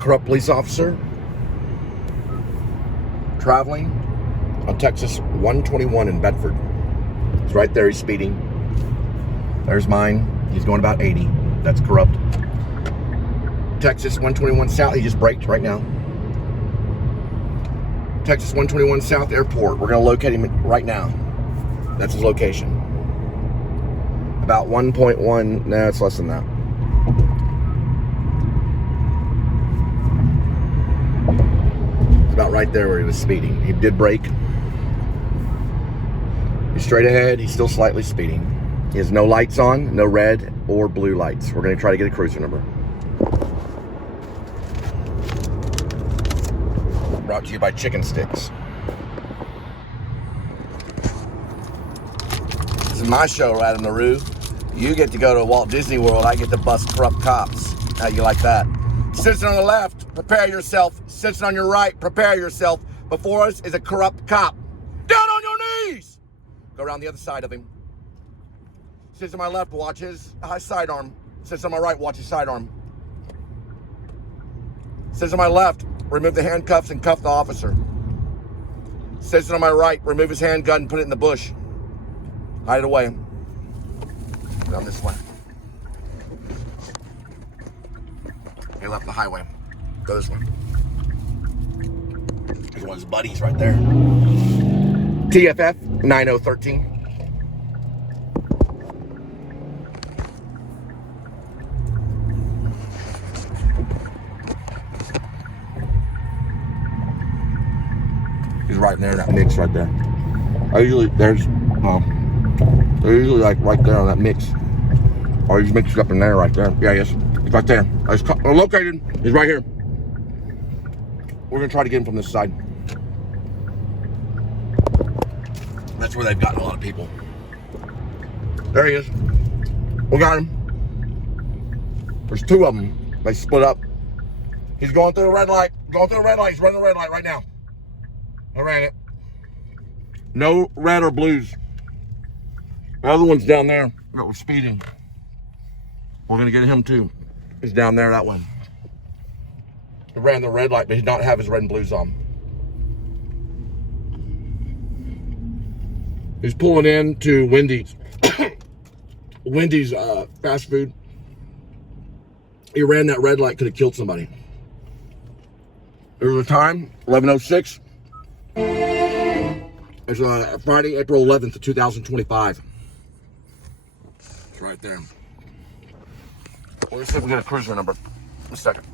corrupt police officer traveling on Texas 121 in Bedford. It's right there, he's speeding. There's mine, he's going about 80. That's corrupt. Texas 121 South, he just braked right now. Texas 121 South Airport, we're gonna locate him right now. That's his location. About 1.1, no, it's less than that. It's about right there where he was speeding. He did brake. He's straight ahead, he's still slightly speeding. He has no lights on, no red or blue lights. We're gonna try to get a cruiser number. Brought to you by Chicken Sticks. This is my show, Adam LaRue. You get to go to Walt Disney World, I get to bust corrupt cops. How you like that? Citizen on the left, prepare yourself. Citizen on your right, prepare yourself. Before us is a corrupt cop. Down on your knees! Go around the other side of him. Citizen on my left, watch his sidearm. Citizen on my right, watch his sidearm. Citizen on my left, remove the handcuffs and cuff the officer. Citizen on my right, remove his handgun and put it in the bush. Hide it away. Down this way. He left the highway. Go this way. Here's one of his buddies right there. TFF 9013. He's right there in that mix right there. They're usually like right there on that mix. Or he's mixed up in there right there. Yeah, yes. He's right there. He's located. He's right here. We're gonna try to get him from this side. That's where they've gotten a lot of people. There he is. We got him. There's two of them. They split up. He's going through the red light. Going through the red light. He's running the red light right now. I ran it. No red or blues. The other one's down there that was speeding. We're gonna get him too. He's down there, that one. He ran the red light, but he did not have his red and blues on. He's pulling into Wendy's. Wendy's fast food. He ran that red light, could have killed somebody. There was a time, 11:06. It's Friday, April 11th, 2025. It's right there. Let's see if we get a cruiser number. In a second.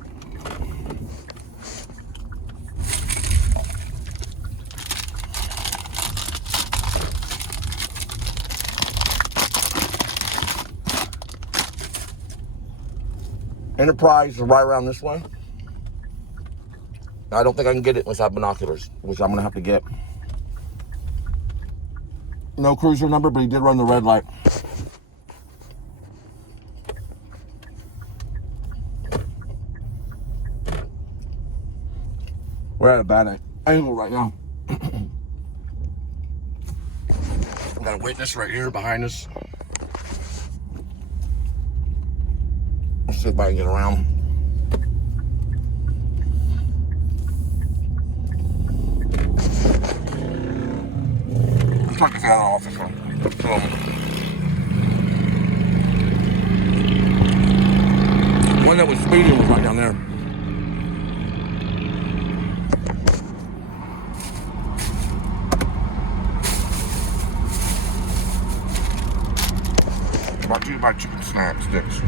Enterprise is right around this way. I don't think I can get it unless I have binoculars, which I'm gonna have to get. No cruiser number, but he did run the red light. We're at a bad angle right now. We got a witness right here behind us. Let's see if I can get around. Let's talk to the other officer. One that was speeding was right down there. Brought to you by Chicken Sticks.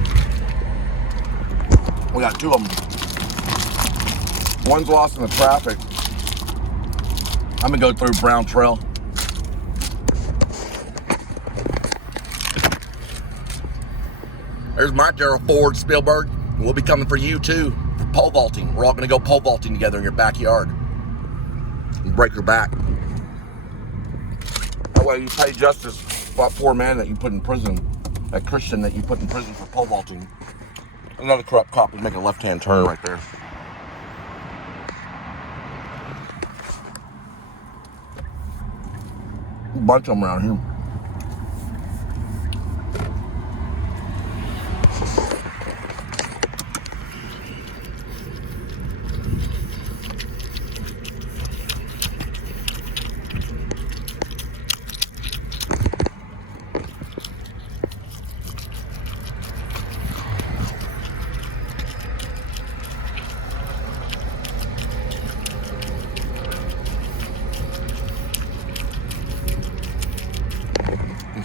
We got two of them. One's lost in the traffic. I'm gonna go through Brown Trail. There's my Gerald Ford, Spielberg. We'll be coming for you too, for pole vaulting. We're all gonna go pole vaulting together in your backyard. And break your back. That way you pay justice for that poor man that you put in prison, that Christian that you put in prison for pole vaulting. Another corrupt cop is making a left-hand turn right there. A bunch of them around here.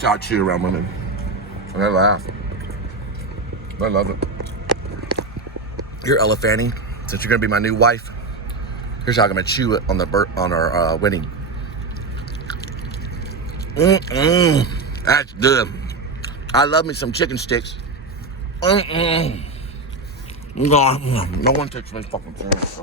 That's how I chew around women. And I laugh. I love it. Here, Ella Fanny, since you're gonna be my new wife, here's how I'm gonna chew it on our wedding. That's good. I love me some chicken sticks. No one takes me fucking serious.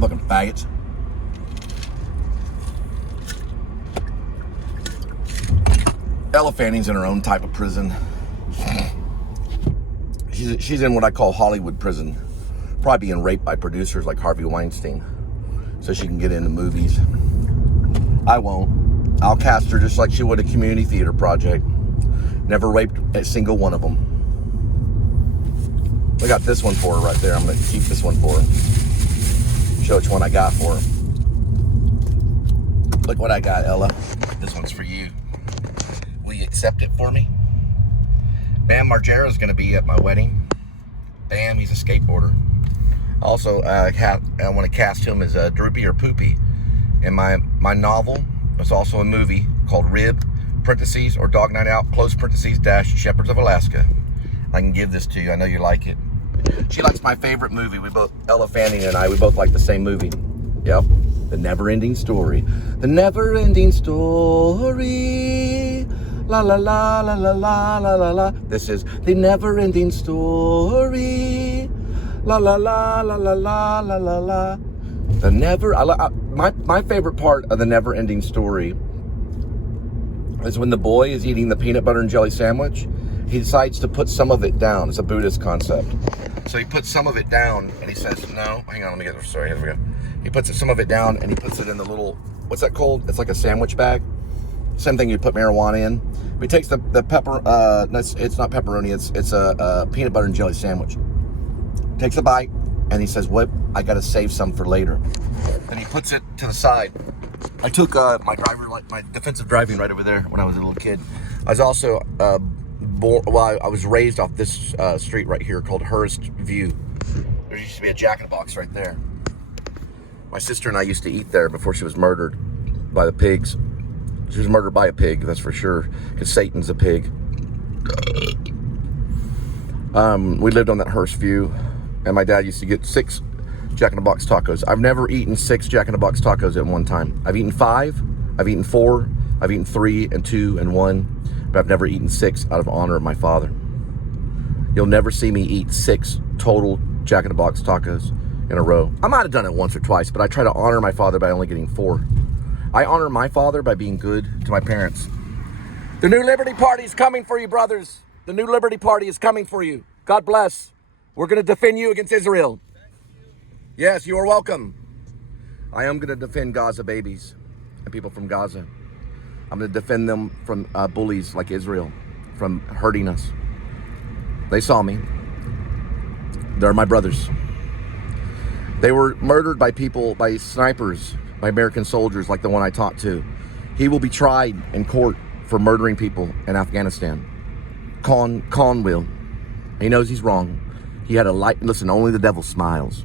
Fucking faggots. Ella Fanny's in her own type of prison. She's in what I call Hollywood prison. Probably being raped by producers like Harvey Weinstein, so she can get into movies. I won't. I'll cast her just like she would a community theater project. Never raped a single one of them. I got this one for her right there. I'm gonna keep this one for her. Show which one I got for her. Look what I got, Ella. This one's for you. Will you accept it for me? Bam Margera's gonna be at my wedding. Bam, he's a skateboarder. Also, I want to cast him as Droopy or Poopy. In my novel, there's also a movie called Rib, parentheses, or Dog Night Out, close parentheses, dash, Shepherds of Alaska. I can give this to you. I know you like it. She likes my favorite movie. Ella Fanning and I, we both like the same movie. Yep. The Never-Ending Story. The Never-Ending Story. La la la la la la la la la. This is The Never-Ending Story. La la la la la la la la la. My favorite part of The Never-Ending Story is when the boy is eating the peanut butter and jelly sandwich. He decides to put some of it down. It's a Buddhist concept. So he puts some of it down and he says, no, hang on, let me get the story. Here we go. He puts some of it down and he puts it in the little, what's that called? It's like a sandwich bag. Same thing you put marijuana in. But he takes the pepper, no, it's not pepperoni, it's a peanut butter and jelly sandwich. Takes a bite and he says, what? I gotta save some for later. Then he puts it to the side. I took my defensive driving right over there when I was a little kid. I was also I was raised off this street right here called Hurst View. There used to be a Jack in the Box right there. My sister and I used to eat there before she was murdered by the pigs. She was murdered by a pig, that's for sure, because Satan's a pig. We lived on that Hurst View, and my dad used to get 6 Jack in the Box tacos. I've never eaten 6 Jack in the Box tacos at one time. I've eaten 5, I've eaten 4, I've eaten 3 and 2 and 1, but I've never eaten 6 out of honor of my father. You'll never see me eat 6 total Jack in the Box tacos in a row. I might have done it once or twice, but I try to honor my father by only getting 4. I honor my father by being good to my parents. The New Liberty Party is coming for you, brothers. The New Liberty Party is coming for you. God bless. We're going to defend you against Israel. Yes, you are welcome. I am going to defend Gaza babies and people from Gaza. I'm going to defend them from bullies like Israel, from hurting us. They saw me. They're my brothers. They were murdered by people, by snipers, by American soldiers like the one I talked to. He will be tried in court for murdering people in Afghanistan. Khan will. He knows he's wrong. He had a light. Listen, only the devil smiles.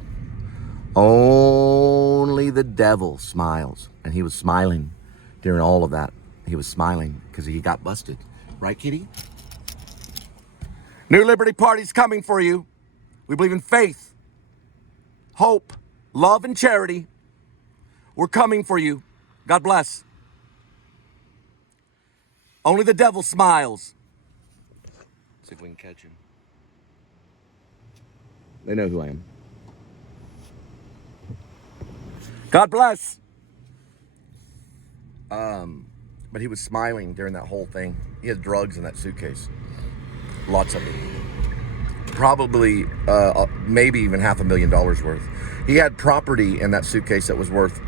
Only the devil smiles. And he was smiling during all of that. He was smiling because he got busted. Right, Kitty? New Liberty Party's coming for you. We believe in faith, hope, love, and charity. We're coming for you. God bless. Only the devil smiles. See if we can catch him. They know who I am. God bless. But he was smiling during that whole thing. He had drugs in that suitcase. Lots of it. Probably, maybe even $500,000 worth. He had property in that suitcase that was worth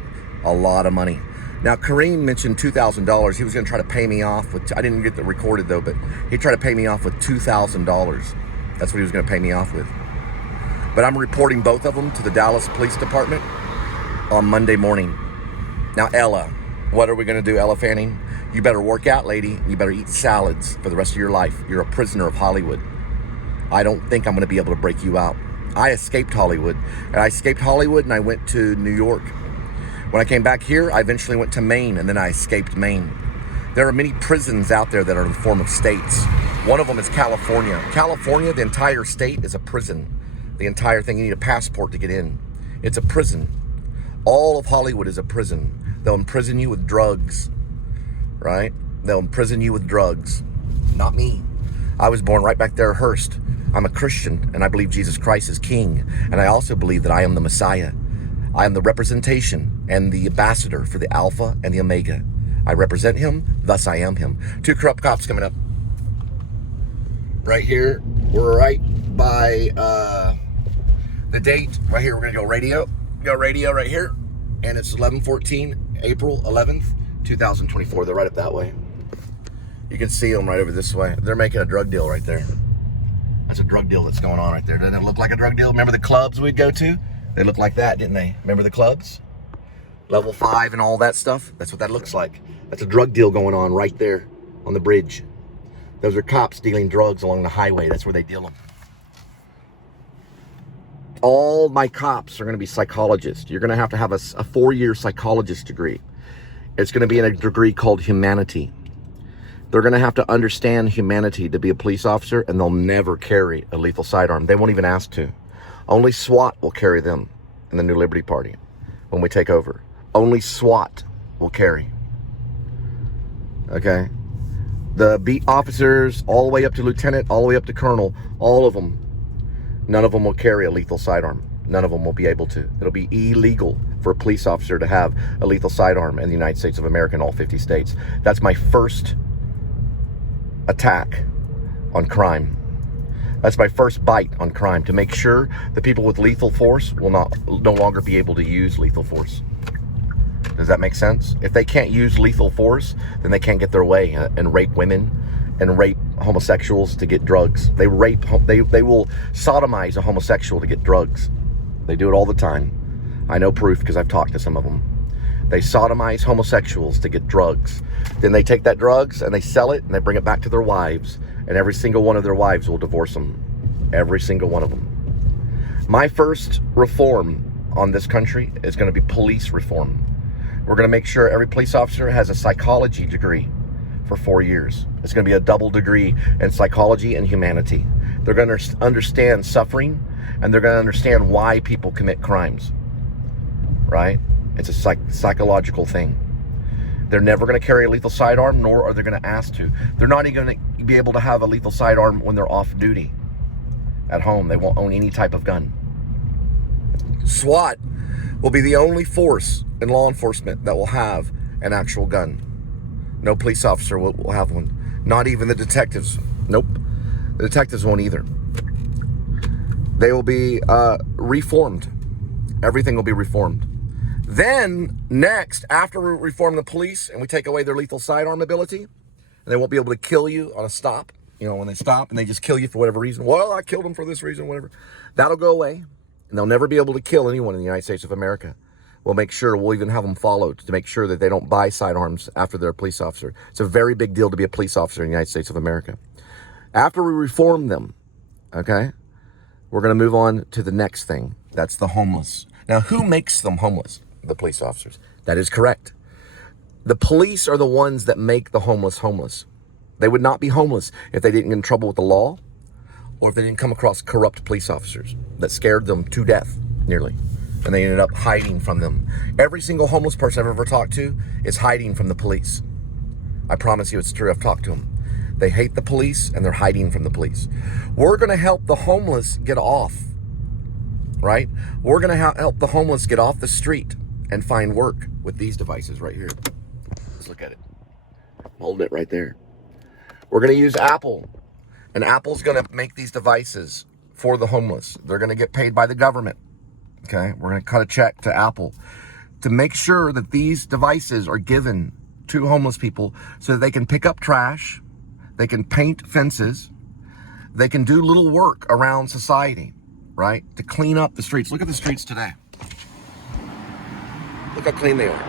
a lot of money. Now, Kareem mentioned $2,000. He was going to try to pay me off with, I didn't get that recorded though, but he tried to pay me off with $2,000. That's what he was going to pay me off with. But I'm reporting both of them to the Dallas Police Department on Monday morning. Now, Ella, what are we going to do, Ella Fanning? You better work out, lady. You better eat salads for the rest of your life. You're a prisoner of Hollywood. I don't think I'm going to be able to break you out. I escaped Hollywood. And I escaped Hollywood and I went to New York. When I came back here, I eventually went to Maine, and then I escaped Maine. There are many prisons out there that are in the form of states. One of them is California. California, the entire state is a prison. The entire thing, you need a passport to get in. It's a prison. All of Hollywood is a prison. They'll imprison you with drugs, right? They'll imprison you with drugs. Not me. I was born right back there at Hurst. I'm a Christian, and I believe Jesus Christ is King. And I also believe that I am the Messiah. I am the representation and the ambassador for the Alpha and the Omega. I represent him, thus I am him. 2 corrupt cops coming up. Right here, we're right by the date. Right here, we're gonna go radio. Go radio right here. And it's 11/14, April 11th, 2024. They're right up that way. You can see them right over this way. They're making a drug deal right there. That's a drug deal that's going on right there. Doesn't it look like a drug deal? Remember the clubs we'd go to? They looked like that, didn't they? Remember the clubs? Level 5 and all that stuff? That's what that looks like. That's a drug deal going on right there on the bridge. Those are cops dealing drugs along the highway. That's where they deal them. All my cops are going to be psychologists. You're going to have a 4-year psychologist degree. It's going to be in a degree called humanity. They're going to have to understand humanity to be a police officer, and they'll never carry a lethal sidearm. They won't even ask to. Only SWAT will carry them in the New Liberty Party when we take over. Only SWAT will carry. Okay? The beat officers, all the way up to lieutenant, all the way up to colonel, all of them, none of them will carry a lethal sidearm. None of them will be able to. It'll be illegal for a police officer to have a lethal sidearm in the United States of America in all 50 states. That's my first attack on crime. That's my first bite on crime, to make sure the people with lethal force will no longer be able to use lethal force. Does that make sense? If they can't use lethal force, then they can't get their way and rape women and rape homosexuals to get drugs. They will sodomize a homosexual to get drugs. They do it all the time. I know proof because I've talked to some of them. They sodomize homosexuals to get drugs. Then they take that drugs and they sell it and they bring it back to their wives. And every single one of their wives will divorce them. Every single one of them. My first reform on this country is going to be police reform. We're going to make sure every police officer has a psychology degree for 4 years. It's going to be a double degree in psychology and humanity. They're going to understand suffering, and they're going to understand why people commit crimes. Right? It's a psychological thing. They're never going to carry a lethal sidearm, nor are they going to ask to. They're not even going to be able to have a lethal sidearm when they're off duty at home. They won't own any type of gun. SWAT will be the only force in law enforcement that will have an actual gun. No police officer will have one. Not even the detectives. Nope. The detectives won't either. They will be reformed. Everything will be reformed. Then, next, after we reform the police and we take away their lethal sidearm ability, they won't be able to kill you on a stop. You know, when they stop and they just kill you for whatever reason. Well, I killed them for this reason, whatever. That'll go away. And they'll never be able to kill anyone in the United States of America. We'll make sure, we'll even have them followed to make sure that they don't buy sidearms after they're a police officer. It's a very big deal to be a police officer in the United States of America. After we reform them, okay, we're going to move on to the next thing. That's the homeless. Now, who makes them homeless? The police officers. That is correct. The police are the ones that make the homeless homeless. They would not be homeless if they didn't get in trouble with the law, or if they didn't come across corrupt police officers that scared them to death, nearly. And they ended up hiding from them. Every single homeless person I've ever talked to is hiding from the police. I promise you it's true. I've talked to them. They hate the police and they're hiding from the police. We're going to help the homeless get off, right? We're going to help the homeless get off the street and find work with these devices right here. Let's look at it. I'm holding it right there. We're going to use Apple. And Apple's going to make these devices for the homeless. They're going to get paid by the government. Okay? We're going to cut a check to Apple to make sure that these devices are given to homeless people so that they can pick up trash, they can paint fences, they can do little work around society, right? To clean up the streets. Look at the streets today. Look how clean they are.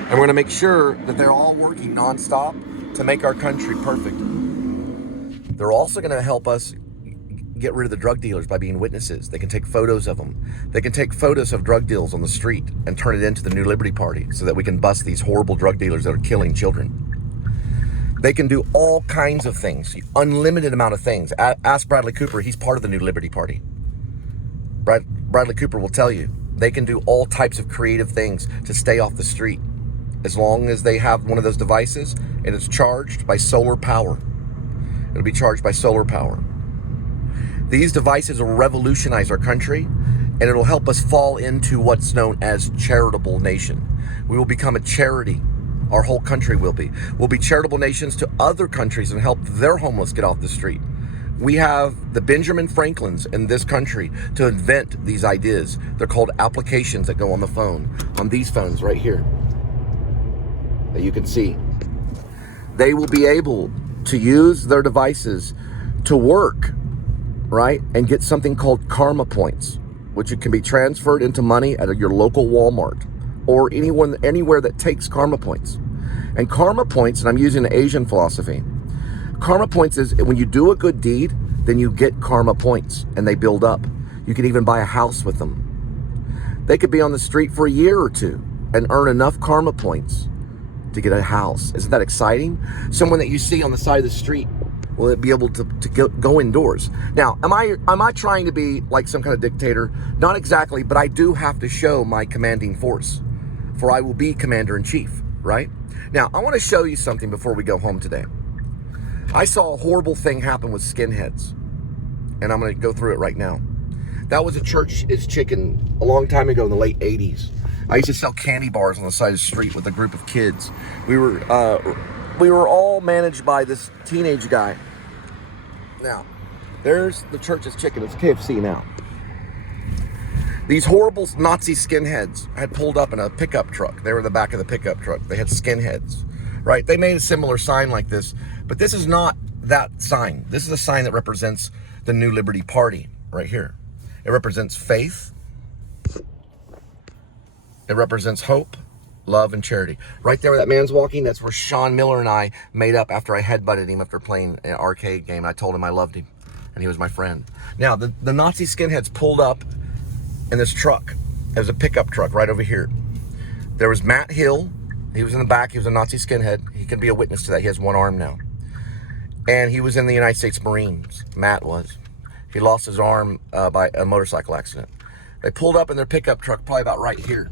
And we're going to make sure that they're all working nonstop to make our country perfect. They're also going to help us get rid of the drug dealers by being witnesses. They can take photos of them. They can take photos of drug deals on the street and turn it into the New Liberty Party so that we can bust these horrible drug dealers that are killing children. They can do all kinds of things, unlimited amount of things. Ask Bradley Cooper, he's part of the New Liberty Party. Bradley Cooper will tell you, they can do all types of creative things to stay off the street, as long as they have one of those devices and it's charged by solar power. It'll be charged by solar power. These devices will revolutionize our country, and it'll help us fall into what's known as charitable nation. We will become a charity. Our whole country will be. We'll be charitable nations to other countries and help their homeless get off the street. We have the Benjamin Franklins in this country to invent these ideas. They're called applications that go on the phone, on these phones right here that you can see. They will be able to use their devices to work, right, and get something called karma points, which it can be transferred into money at your local Walmart or anywhere that takes karma points. And karma points, and I'm using the Asian philosophy, karma points is when you do a good deed, then you get karma points and they build up. You can even buy a house with them. They could be on the street for a year or two and earn enough karma points to get a house. Isn't that exciting? Someone that you see on the side of the street will be able to go indoors. Now, am I trying to be like some kind of dictator? Not exactly, but I do have to show my commanding force, for I will be commander-in-chief, right? Now, I want to show you something before we go home today. I saw a horrible thing happen with skinheads, and I'm going to go through it right now. That was a church is chicken a long time ago in the late 80s. I used to sell candy bars on the side of the street with a group of kids. We were all managed by this teenage guy. Now, there's the church's chicken. It's KFC now. These horrible Nazi skinheads had pulled up in a pickup truck. They were in the back of the pickup truck. They had skinheads, right? They made a similar sign like this, but this is not that sign. This is a sign that represents the New Liberty Party right here. It represents faith. It represents hope, love, and charity. Right there where that man's walking, that's where Sean Miller and I made up after I headbutted him after playing an arcade game. I told him I loved him, and he was my friend. Now, the Nazi skinheads pulled up in this truck. It was a pickup truck right over here. There was Matt Hill. He was in the back. He was a Nazi skinhead. He can be a witness to that. He has one arm now. And he was in the United States Marines. Matt was. He lost his arm by a motorcycle accident. They pulled up in their pickup truck probably about right here.